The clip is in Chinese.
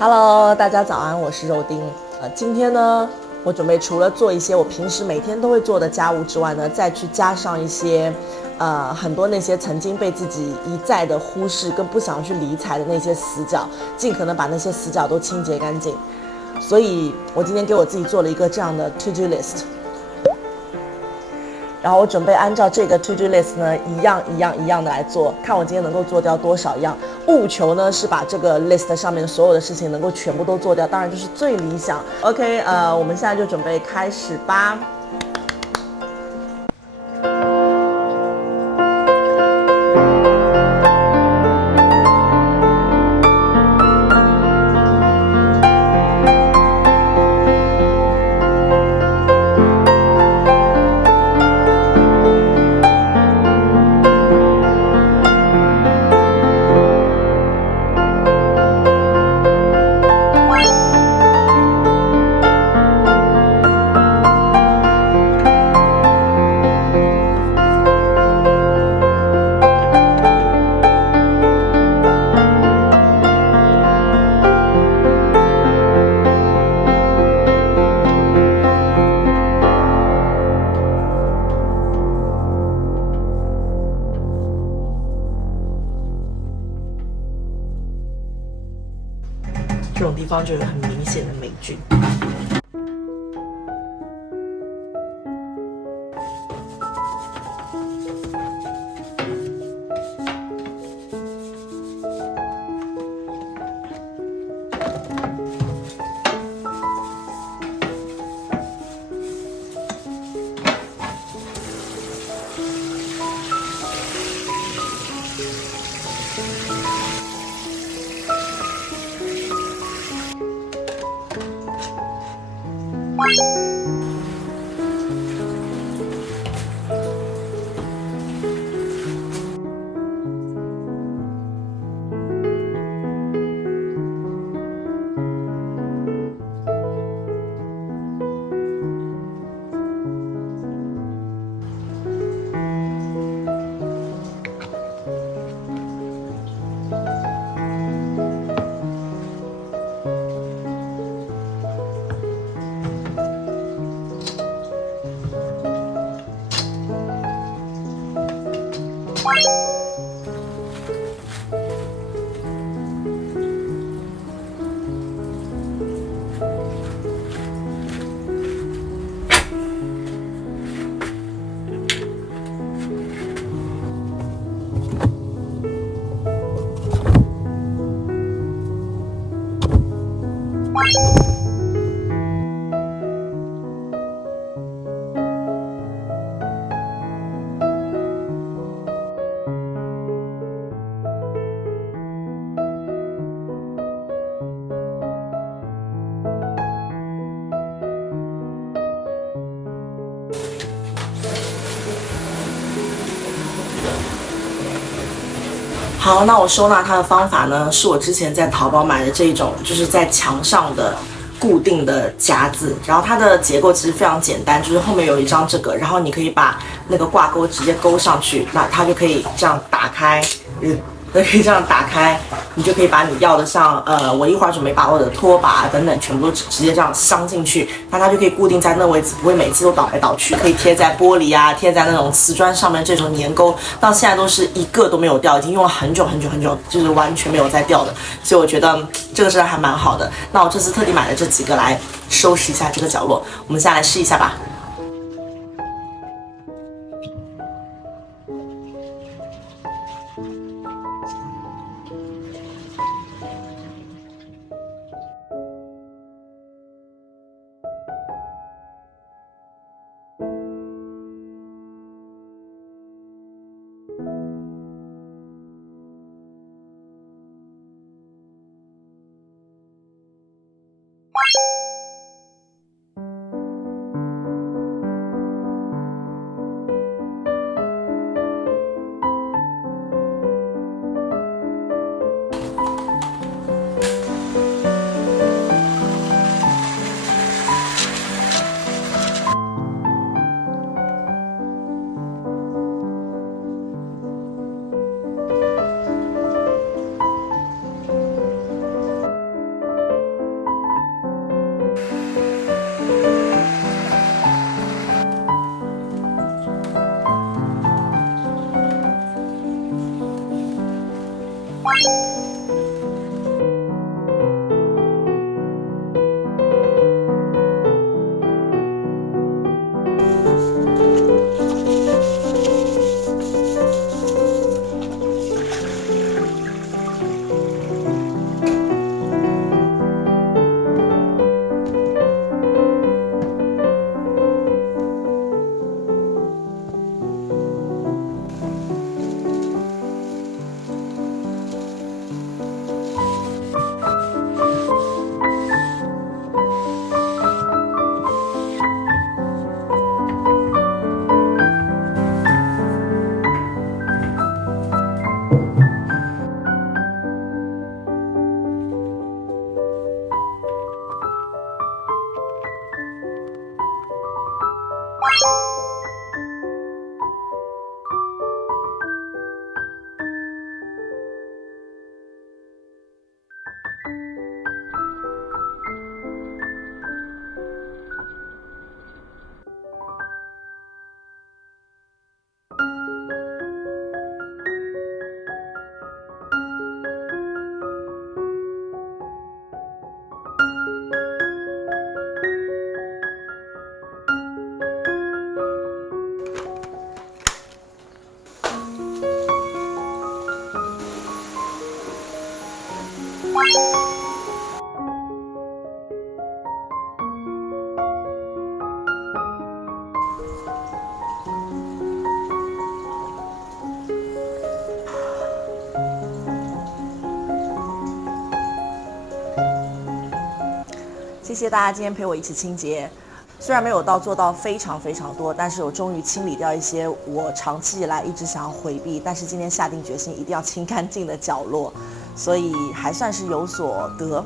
Hello，大家早安，我是肉丁。今天呢，我准备除了做一些我平时每天都会做的家务之外呢，再去加上一些，很多那些曾经被自己一再的忽视跟不想去理睬的那些死角，尽可能把那些死角都清洁干净。所以我今天给我自己做了一个这样的 to do list。然后我准备按照这个 to do list 呢，一样的来做，看我今天能够做掉多少样。务求呢是把这个 list 上面所有的事情能够全部都做掉，当然就是最理想。OK，我们现在就准备开始吧。这种地方就有很明显的霉菌。好，那我收纳它的方法呢，是我之前在淘宝买的这种，就是在墙上的固定的夹子。然后它的结构其实非常简单，就是后面有一张这个，然后你可以把那个挂钩直接勾上去，那它就可以这样打开，可以这样打开，你就可以把你要的像我一会儿准备把我的拖把等等全部都直接这样镶进去，那它就可以固定在那位置，不会每次都倒来倒去，可以贴在玻璃啊，贴在那种瓷砖上面，这种粘钩到现在都是一个都没有掉，已经用了很久，就是完全没有再掉的，所以我觉得这个是还蛮好的。那我这次特地买了这几个来收拾一下这个角落，我们现在来试一下吧。谢谢大家今天陪我一起清洁，虽然没有做到非常多，但是我终于清理掉一些我长期以来一直想要回避，但是今天下定决心一定要清干净的角落，所以还算是有所得。